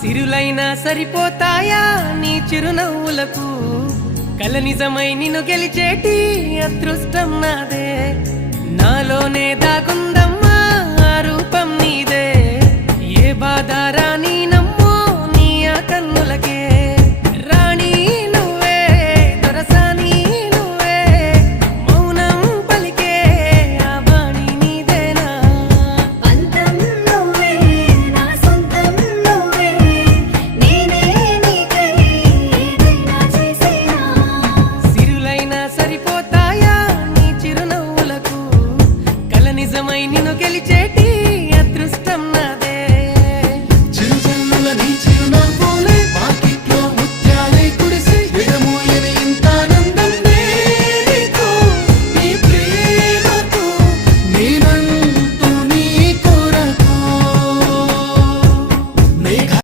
సిరులైనా సరిపోతాయా నీ చిరునవ్వులకు కల నిజమై నిన్ను గెలిచేటి అదృష్టం నాదే నాలోనే దాగుందమ్మా ఆ రూపం నీదే ఏ బాధ రాని